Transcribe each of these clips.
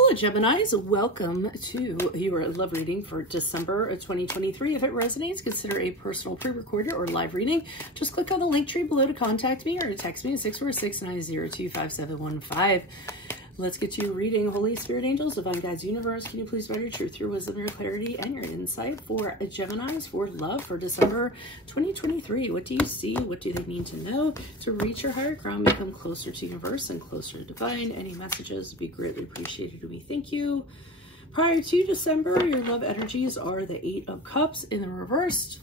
Hello Geminis, welcome to your love reading for December of 2023. If it resonates, consider a personal pre-recorded or live reading. Just click on the link tree below to contact me or to text me at 646-902-5715. Let's get to your reading. Holy Spirit, angels, divine guides, universe, can you please provide your truth, your wisdom, your clarity, and your insight for Geminis for love for December 2023? What do you see? What do they need to know to reach your higher ground, become closer to universe and closer to divine? Any messages would be greatly appreciated. We thank you. Prior to December, your love energies are the Eight of Cups in the reversed.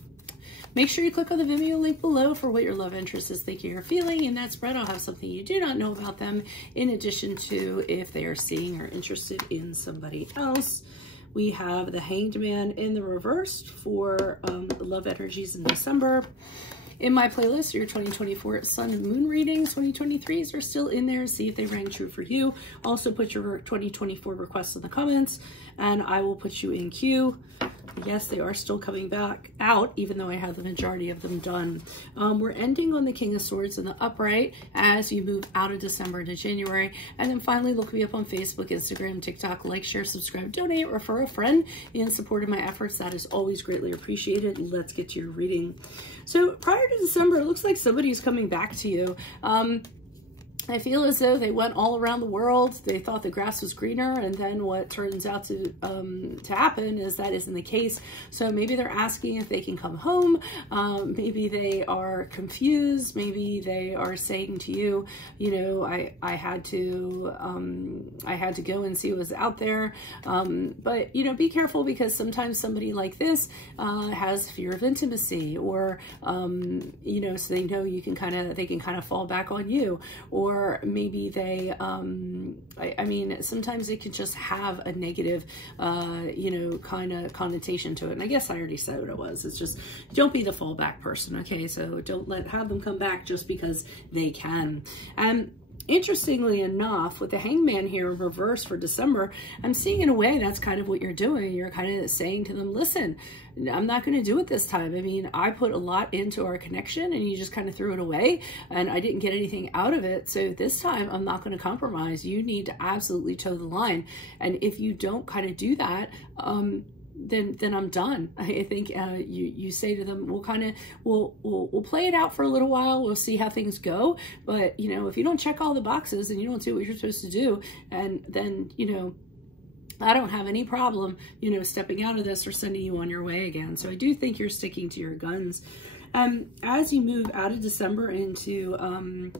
Make sure you click on the Vimeo link below for what your love interest is thinking or feeling. In that spread, I'll have something you do not know about them, in addition to if they are seeing or interested in somebody else. We have the Hanged Man in the reversed for love energies in December. In my playlist, your 2024 Sun and Moon readings, 2023s are still in there. See if they rang true for you. Also put your 2024 requests in the comments, and I will put you in queue. Yes, they are still coming back out, even though I have the majority of them done. We're ending on the King of Swords in the upright as you move out of December into January. And then finally, look me up on Facebook, Instagram, TikTok, like, share, subscribe, donate, refer a friend in support of my efforts. That is always greatly appreciated. Let's get to your reading. So prior to December, it looks like somebody's coming back to you. I feel as though they went all around the world. They thought the grass was greener, and then what turns out to happen is that isn't the case. So maybe they're asking if they can come home. Maybe they are confused. Maybe they are saying to you, you know, I had to go and see what was out there. But you know, be careful, because sometimes somebody like this has fear of intimacy, or you know, so they know they can kind of fall back on you. Or maybe they, I mean, sometimes it could just have a negative, you know, kind of connotation to it. And I guess I already said what it was. It's just, don't be the fallback person, okay? So don't have them come back just because they can. Interestingly enough, with the Hangman here in reverse for December, I'm seeing in a way that's kind of what you're doing. You're kind of saying to them, listen, I'm not going to do it this time. I mean, I put a lot into our connection and you just kind of threw it away and I didn't get anything out of it. So this time I'm not going to compromise. You need to absolutely toe the line. And if you don't kind of do that, then I'm done. I think you say to them, we'll play it out for a little while. We'll see how things go. But, you know, if you don't check all the boxes and you don't do what you're supposed to do, and then, you know, I don't have any problem, you know, stepping out of this or sending you on your way again. So I do think you're sticking to your guns. As you move out of December into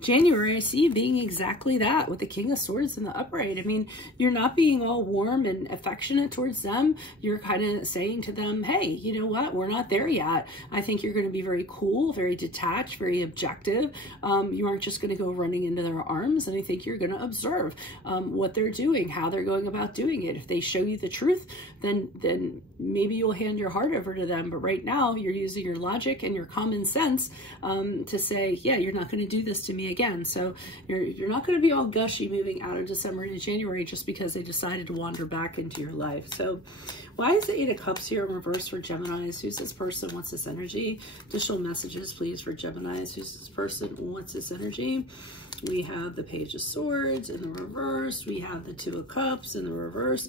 January, I see you being exactly that with the King of Swords in the upright. I mean, you're not being all warm and affectionate towards them. You're kind of saying to them, hey, you know what? We're not there yet. I think you're going to be very cool, very detached, very objective. You aren't just going to go running into their arms. And I think you're going to observe what they're doing, how they're going about doing it. If they show you the truth, then maybe you'll hand your heart over to them. But right now, you're using your logic and your common sense to say, yeah, you're not going to do this to me again. So you're not going to be all gushy moving out of December into January just because they decided to wander back into your life. So why is the Eight of Cups here in reverse for Geminis? Who's this person? What's this energy? Additional messages, please, for Geminis. Who's this person? What's this energy? We have the Page of Swords in the reverse. We have the Two of Cups in the reverse.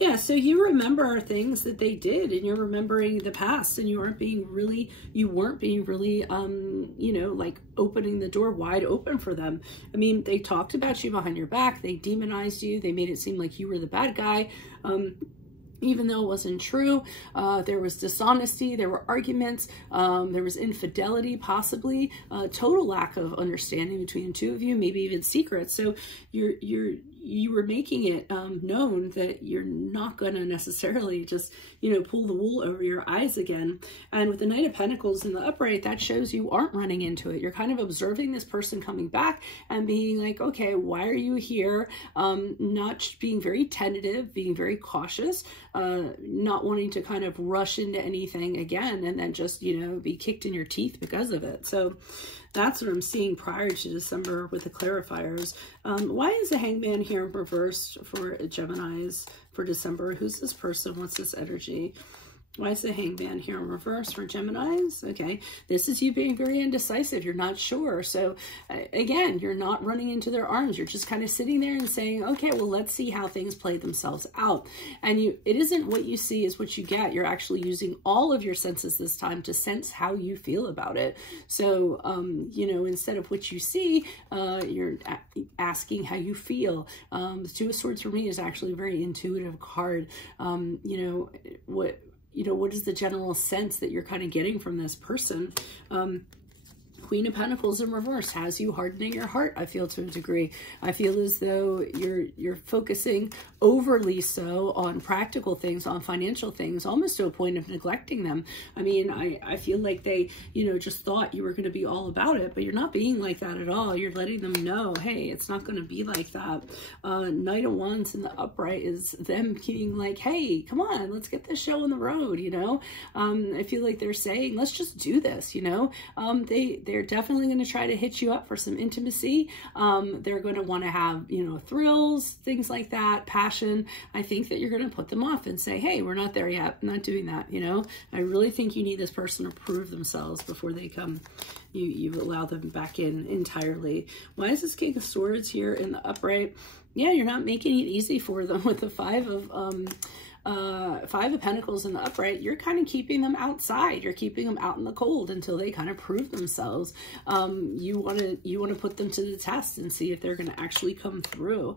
Yeah, so you remember things that they did, and you're remembering the past, and you weren't being really, you know, like opening the door wide open for them. I mean, they talked about you behind your back. They demonized you. They made it seem like you were the bad guy. Even though it wasn't true. There was dishonesty, there were arguments, there was infidelity, possibly, total lack of understanding between the two of you, maybe even secrets. So you were making it known that you're not going to necessarily just, you know, pull the wool over your eyes again. And with the Knight of Pentacles in the upright, that shows you aren't running into it. You're kind of observing this person coming back and being like, okay, why are you here? Not being very tentative, being very cautious, not wanting to kind of rush into anything again and then just, you know, be kicked in your teeth because of it. So that's what I'm seeing prior to December with the clarifiers. Why is the Hangman here reversed for Geminis for December? Who's this person? What's this energy? Why is the Hangman here in reverse for Geminis? Okay, this is you being very indecisive. You're not sure. So again, you're not running into their arms. You're just kind of sitting there and saying, okay, well, let's see how things play themselves out. And it isn't what you see is what you get. You're actually using all of your senses this time to sense how you feel about it. So, you know, instead of what you see, you're asking how you feel. The Two of Swords for me is actually a very intuitive card. You know, what is the general sense that you're kind of getting from this person? Queen of Pentacles in reverse has you hardening your heart, I feel, to a degree. I feel as though you're focusing overly so on practical things, on financial things, almost to a point of neglecting them. I mean, I feel like they, you know, just thought you were going to be all about it, but you're not being like that at all. You're letting them know, hey, it's not going to be like that. Knight of Wands in the upright is them being like, hey, come on, let's get this show on the road, you know? I feel like they're saying, let's just do this, you know? They're definitely going to try to hit you up for some intimacy. They're going to want to have, you know, thrills, things like that, passion. I think that you're going to put them off and say, hey, we're not there yet. I'm not doing that. You know, I really think you need this person to prove themselves before they come. You allow them back in entirely. Why is this King of Swords here in the upright? Yeah, you're not making it easy for them with the Five of Pentacles in the upright. You're kind of keeping them outside. You're keeping them out in the cold until they kind of prove themselves. You want to put them to the test and see if they're going to actually come through.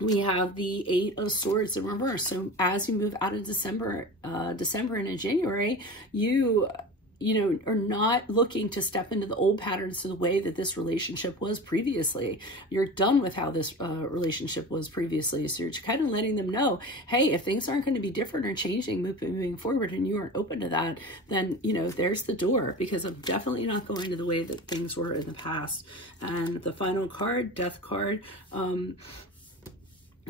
We have the Eight of Swords in reverse. So as you move out of December and in January, you know, are not looking to step into the old patterns to the way that this relationship was previously. You're done with how this relationship was previously. So you're kind of letting them know, hey, if things aren't going to be different or changing, moving forward, and you aren't open to that, then, you know, there's the door, because I'm definitely not going to the way that things were in the past. And the final card, Death card,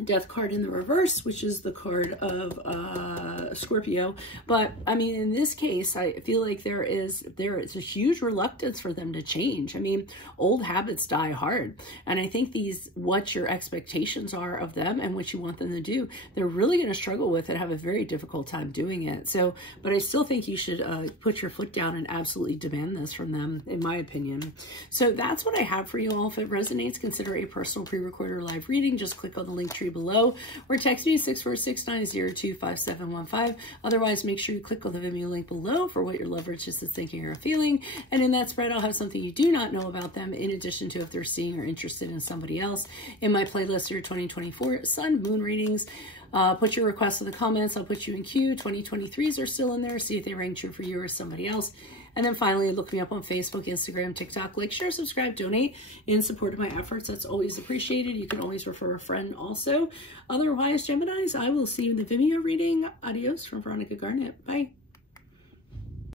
Death card in the reverse, which is the card of Scorpio. But I mean, in this case, I feel like there is a huge reluctance for them to change. I mean, old habits die hard, and I think what your expectations are of them and what you want them to do, they're really going to struggle with and have a very difficult time doing it. So, but I still think you should put your foot down and absolutely demand this from them, in my opinion. So that's what I have for you all. If it resonates, consider a personal pre-recorded or live reading. Just click on the link tree below or text me 646-902-5715. Otherwise, make sure you click on the Vimeo link below for what your lover just is thinking or feeling. And in that spread, I'll have something you do not know about them, in addition to if they're seeing or interested in somebody else. In my playlist here, 2024 Sun Moon readings. Put your requests in the comments. I'll put you in queue. 2023s are still in there. See if they rang true for you or somebody else. And then finally, look me up on Facebook, Instagram, TikTok. Like, share, subscribe, donate in support of my efforts. That's always appreciated. You can always refer a friend also. Otherwise, Geminis, I will see you in the Vimeo reading. Adios from Veronica Garnett. Bye.